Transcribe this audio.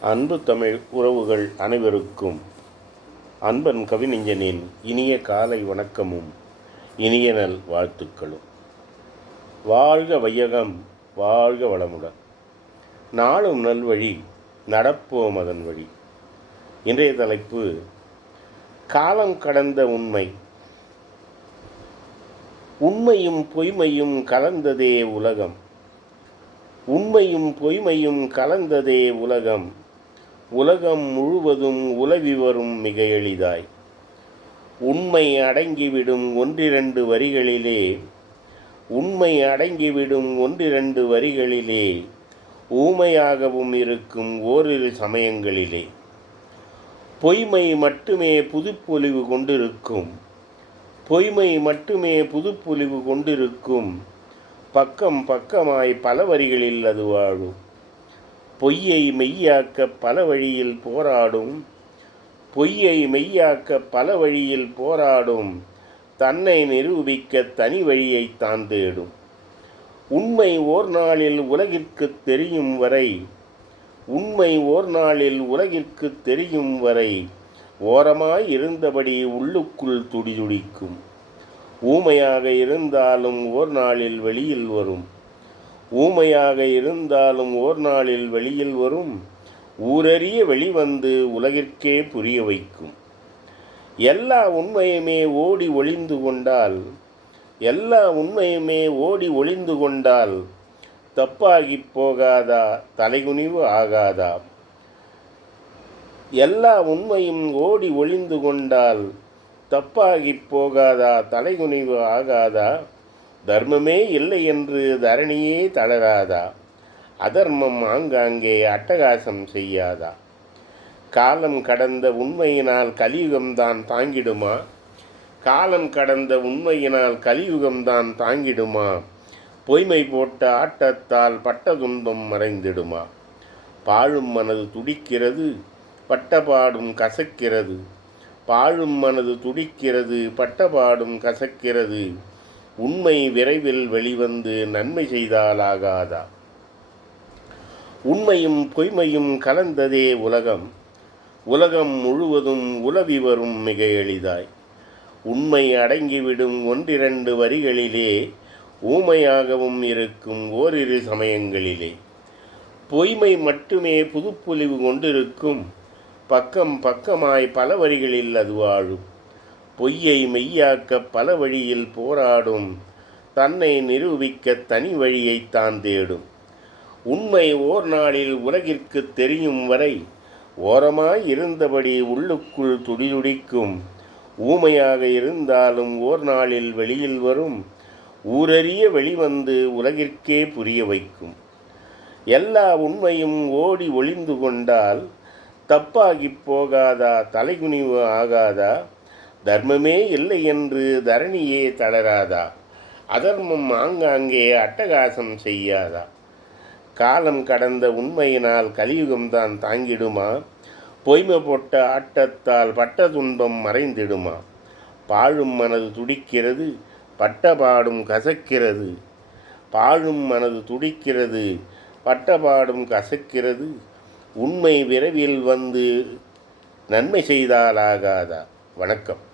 அன்பு தமிழ் உறவுகள் அனைவருக்கும் அன்பன் கவிஞனின் இனிய காலை வணக்கமும் இனிய நல் வாழ்த்துக்களும். வாழ்க வையகம் வாழ்க வளமுடன். நாளும் நல்வழி நடப்போம் அதன் வழி. இன்றைய தலைப்பு காலம் கடந்த உண்மை. உண்மையும் பொய்மையும் கலந்ததே உலகம். உண்மையும் பொய்மையும் கலந்ததே உலகம். உலகம் முழுவதும் உலவி வரும் மிக எளிதாய். உண்மை அடங்கிவிடும் ஒன்றிரண்டு வரிகளிலே உண்மை அடங்கிவிடும் ஒன்றிரண்டு வரிகளிலே ஊமையாகவும் இருக்கும் ஓரிரு சமயங்களிலே. பொய்மை மட்டுமே புதுப்பொலிவு கொண்டிருக்கும். பொய்மை மட்டுமே புதுப்பொலிவு கொண்டிருக்கும். பக்கம் பக்கமாய் பல வரிகளில் அது வாழும். பொய்யை மெய்யாக்க பல வழியில் போராடும் பொய்யை மெய்யாக்க பல வழியில் போராடும் தன்னை நிரூபிக்க தனி வழியை தான் தேடும். உண்மை ஓர் நாளில் உலகிற்கு தெரியும் வரை உண்மை ஓர் நாளில் உலகிற்கு தெரியும் வரை ஓரமாய் இருந்தபடி உள்ளுக்குள் துடிதுடிக்கும். ஊமையாக இருந்தாலும் ஓர் நாளில் வெளியில் வரும். ஊமையாக இருந்தாலும் ஓர் நாளில் வெளியில் வரும். ஊரறிய வெளிவந்து உலகிற்கே புரிய வைக்கும். எல்லா உண்மையுமே ஓடி ஒளிந்து கொண்டால் எல்லா உண்மையுமே ஓடி ஒளிந்து கொண்டால் தப்பாகி போகாதா தலைகுனிவு ஆகாதா? எல்லா உண்மையும் ஓடி ஒளிந்து கொண்டால் தப்பாகி போகாதா தலைகுனிவு ஆகாதா? தர்மமே இல்லை என்று தரணியே தளராதா? அதர்மம் ஆங்காங்கே அட்டகாசம் செய்யாதா? காலம் கடந்த உண்மையினால் கலியுகம்தான் தாங்கிடுமா? காலம் கடந்த உண்மையினால் கலியுகம்தான் தாங்கிடுமா? பொய்மை போட்ட ஆட்டத்தால் பட்ட துன்பம் மறைந்திடுமா? பாழும் மனது துடிக்கிறது பட்டபாடும் கசக்கிறது. பாழும் மனது துடிக்கிறது பட்டபாடும் கசக்கிறது. உண்மை விரைவில் வெளிவந்து நன்மை செய்தாலாகாதா? உண்மையும் பொய்மையும் கலந்ததே உலகம். உலகம் முழுவதும் உலவி வரும் மிக எளிதாய். உண்மை அடங்கிவிடும் ஒன்றிரண்டு வரிகளிலே ஊமையாகவும் இருக்கும் ஓரிரு சமயங்களிலே. பொய்மை மட்டுமே புதுப்பொலிவு கொண்டிருக்கும். பக்கம் பக்கமாய் பல வரிகளில் அது வாழும். பொய்யை மெய்யாக்க பல வழியில் போராடும் தன்னை நிரூபிக்க தனி வழியை தான் தேடும். உண்மை ஓர் நாளில் உலகிற்கு தெரியும் வரை ஓரமாய் இருந்தபடி உள்ளுக்குள் துடிதுடிக்கும். ஊமையாக இருந்தாலும் ஓர் நாளில் வெளியில் வரும் ஊரறிய வெளிவந்து உலகிற்கே புரிய வைக்கும். எல்லா உண்மையும் ஓடி ஒளிந்து கொண்டால் தப்பாகி போகாதா தலைகுனிவு ஆகாதா? தர்மமே இல்லை என்று தரணியே தளராதா? அதர்மம் ஆங்காங்கே அட்டகாசம் செய்யாதா? காலம் கடந்த உண்மையினால் கலியுகம்தான் தாங்கிடுமா? பொய்மை போட்ட ஆட்டத்தால் பட்ட துன்பம் மறைந்திடுமா? பாழும் மனது துடிக்கிறது பட்டபாடும் கசக்கிறது. பாழும் மனது துடிக்கிறது பட்டபாடும் கசக்கிறது. உண்மை விரைவில் வந்து நன்மை செய்தாலாகாதா வணக்கம்.